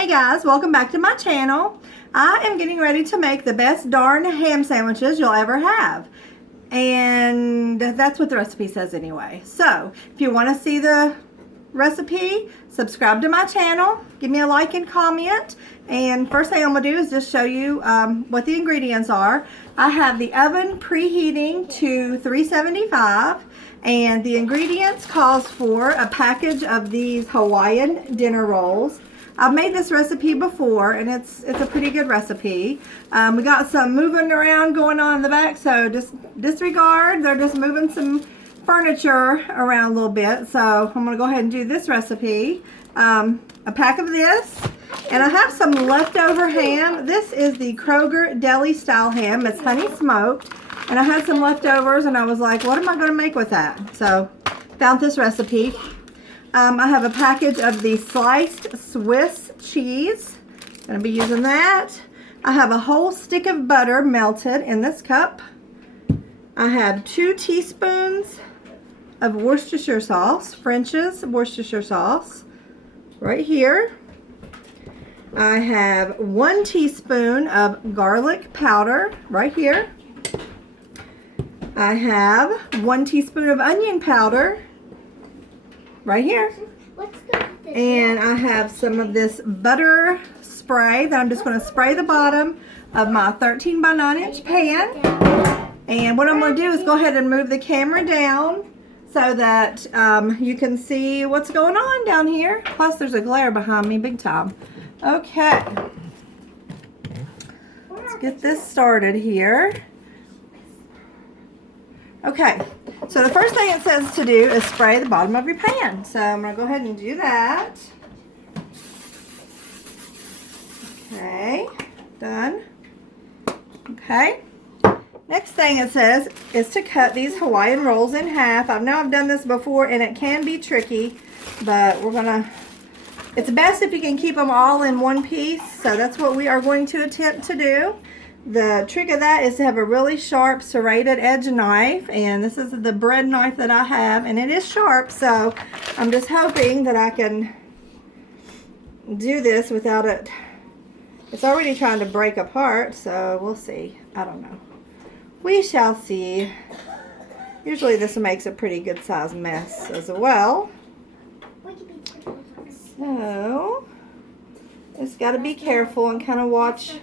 Hey guys, welcome back to my channel. I am getting ready to make the best darn ham sandwiches you'll ever have. And that's what the recipe says anyway. So, if you want to see the recipe, subscribe to my channel, give me a like and comment. And first thing I'm going to do is just show you what the ingredients are. I have the oven preheating to 375. And the ingredients calls for a package of these Hawaiian dinner rolls. I've made this recipe before, and it's a pretty good recipe. We got some moving around going on in the back, so just disregard. They're just moving some furniture around a little bit. So I'm going to go ahead and do this recipe. A pack of this, and I have some leftover ham. This is the Kroger Deli style ham. It's honey smoked, and I had some leftovers, and I was like, what am I going to make with that? So found this recipe. I have a package of the sliced Swiss cheese. Going to be using that. I have a whole stick of butter melted in this cup. I have 2 teaspoons of Worcestershire sauce, French's Worcestershire sauce, right here. I have 1 teaspoon of garlic powder, right here. I have 1 teaspoon of onion powder, right here. And I have some of this butter spray that I'm just going to spray the bottom of my 13 by 9 inch pan. And what I'm going to do is go ahead and move the camera down so that you can see what's going on down here. Plus there's a glare behind me big time. Okay. Let's get this started here. Okay, so the first thing it says to do is spray the bottom of your pan. So I'm going to go ahead and do that. Okay, done. Okay, next thing it says is to cut these Hawaiian rolls in half. I know I've done this before and it can be tricky, but it's best if you can keep them all in one piece. So that's what we are going to attempt to do. The trick of that is to have a really sharp serrated edge knife, and this is the bread knife that I have, and it is sharp, so I'm just hoping that I can do this without it. It's already trying to break apart, so we'll see. I don't know. We shall see. Usually this makes a pretty good size mess as well. So just got to be careful and kind of watch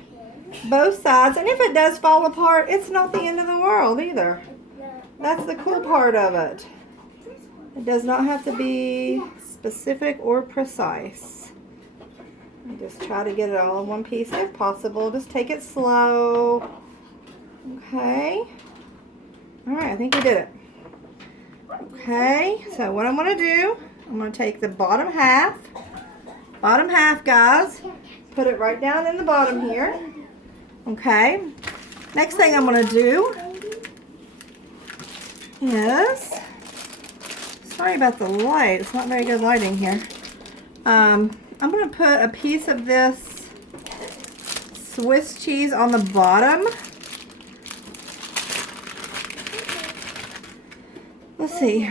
both sides, and if it does fall apart, it's not the end of the world either. That's the cool part of it. It does not have to be specific or precise. You just try to get it all in one piece if possible. Just take it slow. Okay. Alright, I think we did it. Okay, so what I'm going to do, I'm going to take the bottom half, guys, put it right down in the bottom here. Okay, next thing I'm going to do is, sorry about the light, it's not very good lighting here. I'm going to put a piece of this Swiss cheese on the bottom. Let's see.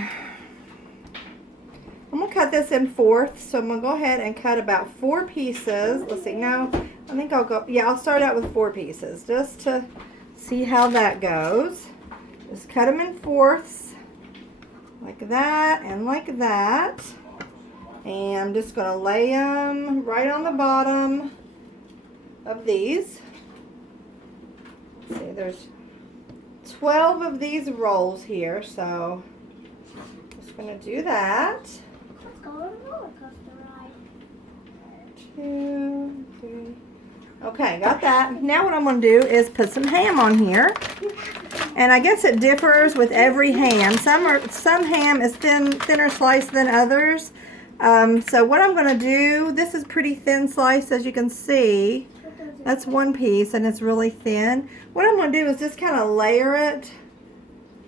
I'm going to cut this in fourths, so I'm going to go ahead and cut about 4 pieces. Let's see, no, I think I'll start out with 4 pieces just to see how that goes. Just cut them in fourths like that and like that. And I'm just going to lay them right on the bottom of these. Let's see, there's 12 of these rolls here, so I'm just going to do that. Let's go on a roller coaster ride. 2, 3. Okay, got that. Now what I'm going to do is put some ham on here. And I guess it differs with every ham. Some ham is thinner sliced than others. So what I'm going to do, this is pretty thin sliced, as you can see. That's 1 piece and it's really thin. What I'm going to do is just kind of layer it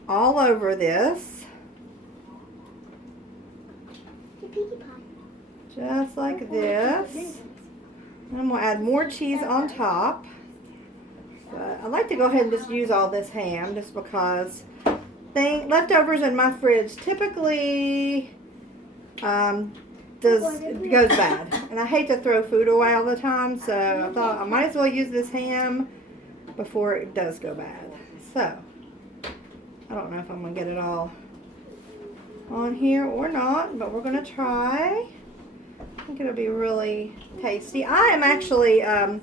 all over this. Just like this. And I'm going to add more cheese on top. But I like to go ahead and just use all this ham just because leftovers in my fridge typically it goes bad. And I hate to throw food away all the time, so I thought I might as well use this ham before it does go bad. So, I don't know if I'm going to get it all on here or not, but we're going to try. I think it'll be really tasty. I am actually on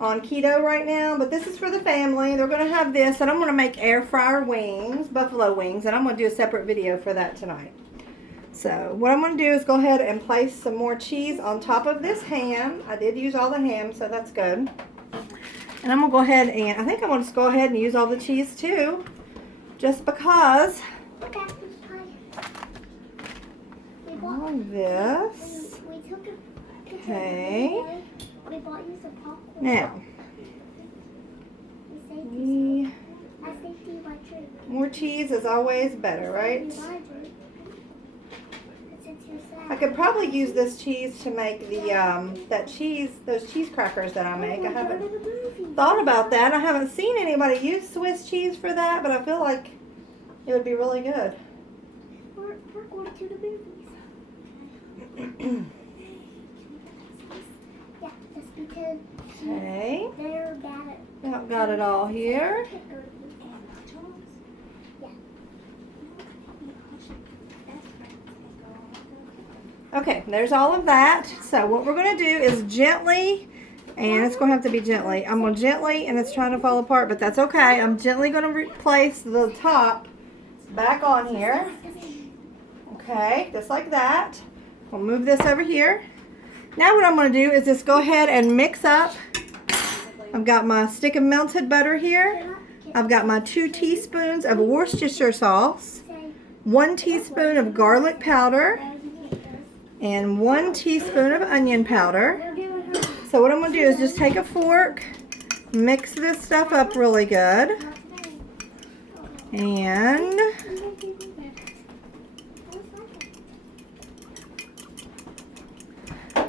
keto right now, but this is for the family. They're going to have this, and I'm going to make air fryer wings, buffalo wings, and I'm going to do a separate video for that tonight. So what I'm going to do is go ahead and place some more cheese on top of this ham. I did use all the ham, so that's good. And I'm going to go ahead and, I think I'm going to just go ahead and use all the cheese too, just because. Look at this pie. On this. We took a picture. Okay. We bought you some popcorn. Now, I saved you my drink. more cheese is always better, right? I could probably use this cheese to make the those cheese crackers that I make. I haven't thought about that. I haven't seen anybody use Swiss cheese for that, but I feel like it would be really good. We're going to the movies. Yeah, just because Okay. they're bad at. Now got it all here. Okay, there's all of that. So what we're going to do is gently, and it's going to have to be gently. I'm going to gently, and it's trying to fall apart, but that's okay. I'm gently going to replace the top back on here. Okay, just like that. We'll move this over here. Now what I'm going to do is just go ahead and mix up. I've got my stick of melted butter here. I've got my 2 teaspoons of Worcestershire sauce, 1 teaspoon of garlic powder, and 1 teaspoon of onion powder. So what I'm going to do is just take a fork, mix this stuff up really good, and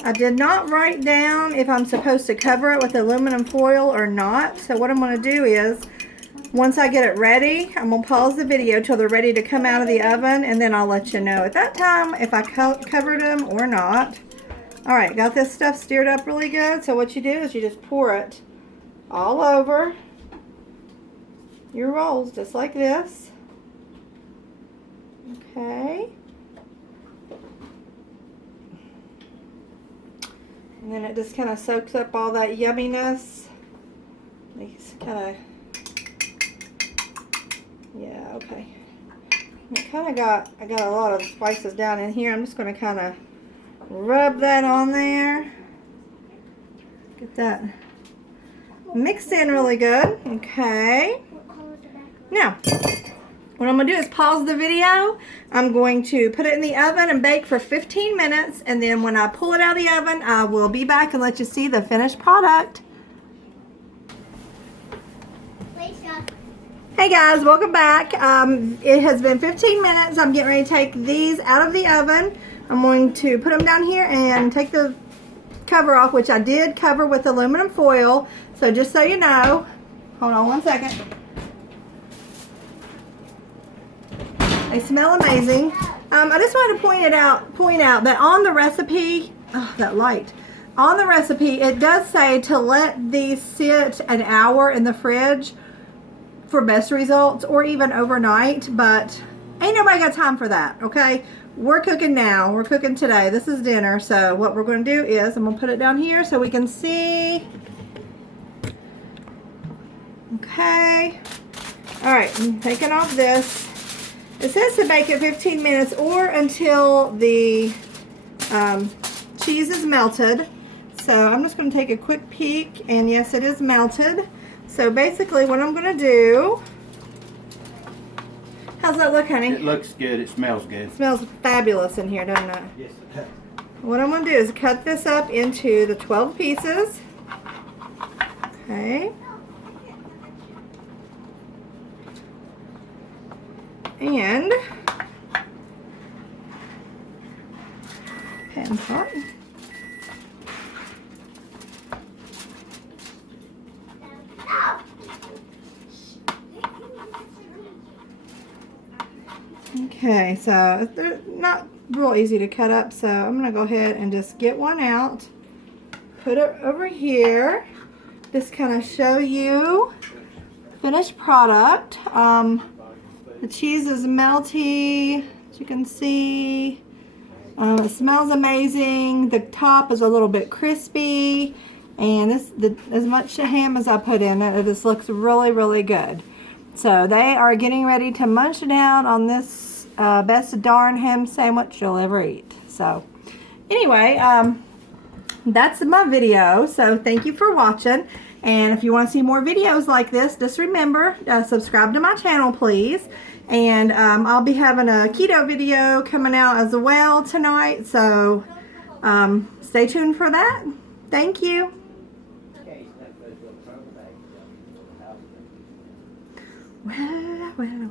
I did not write down if I'm supposed to cover it with aluminum foil or not. So what I'm going to do is, once I get it ready, I'm going to pause the video till they're ready to come out of the oven, and then I'll let you know at that time if I covered them or not. Alright, got this stuff stirred up really good. So what you do is you just pour it all over your rolls, just like this. Okay. And then it just kind of soaks up all that yumminess. These kind of, yeah, okay. I got a lot of spices down in here. I'm just going to kind of rub that on there. Get that mixed in really good. Okay. Now, what I'm going to do is pause the video. I'm going to put it in the oven and bake for 15 minutes. And then when I pull it out of the oven, I will be back and let you see the finished product. Hey guys, welcome back. It has been 15 minutes. I'm getting ready to take these out of the oven. I'm going to put them down here and take the cover off, which I did cover with aluminum foil. So just so you know, hold on one second. They smell amazing. I just wanted to point out that on the recipe, oh, that light. On the recipe, it does say to let these sit an hour in the fridge for best results, or even overnight, but ain't nobody got time for that, okay? We're cooking now. We're cooking today. This is dinner, so what we're going to do is I'm going to put it down here so we can see. Okay. All right, I'm taking off this. It says to bake it 15 minutes or until the cheese is melted. So I'm just going to take a quick peek, and yes, it is melted. So basically what I'm going to do, how's that look, honey? It looks good. It smells good. It smells fabulous in here, doesn't it? Yes, it does. What I'm going to do is cut this up into the 12 pieces. Okay. And pan pot. Okay, so they're not real easy to cut up, so I'm going to go ahead and just get one out. Put it over here. Just kind of show you finished product. The cheese is melty, as you can see. It smells amazing. The top is a little bit crispy, and as much ham as I put in it, it just looks really, really good. So they are getting ready to munch down on this best darn ham sandwich you'll ever eat. So anyway, that's my video. So thank you for watching. And if you want to see more videos like this, just remember, subscribe to my channel, please. And I'll be having a keto video coming out as well tonight. So stay tuned for that. Thank you. Well.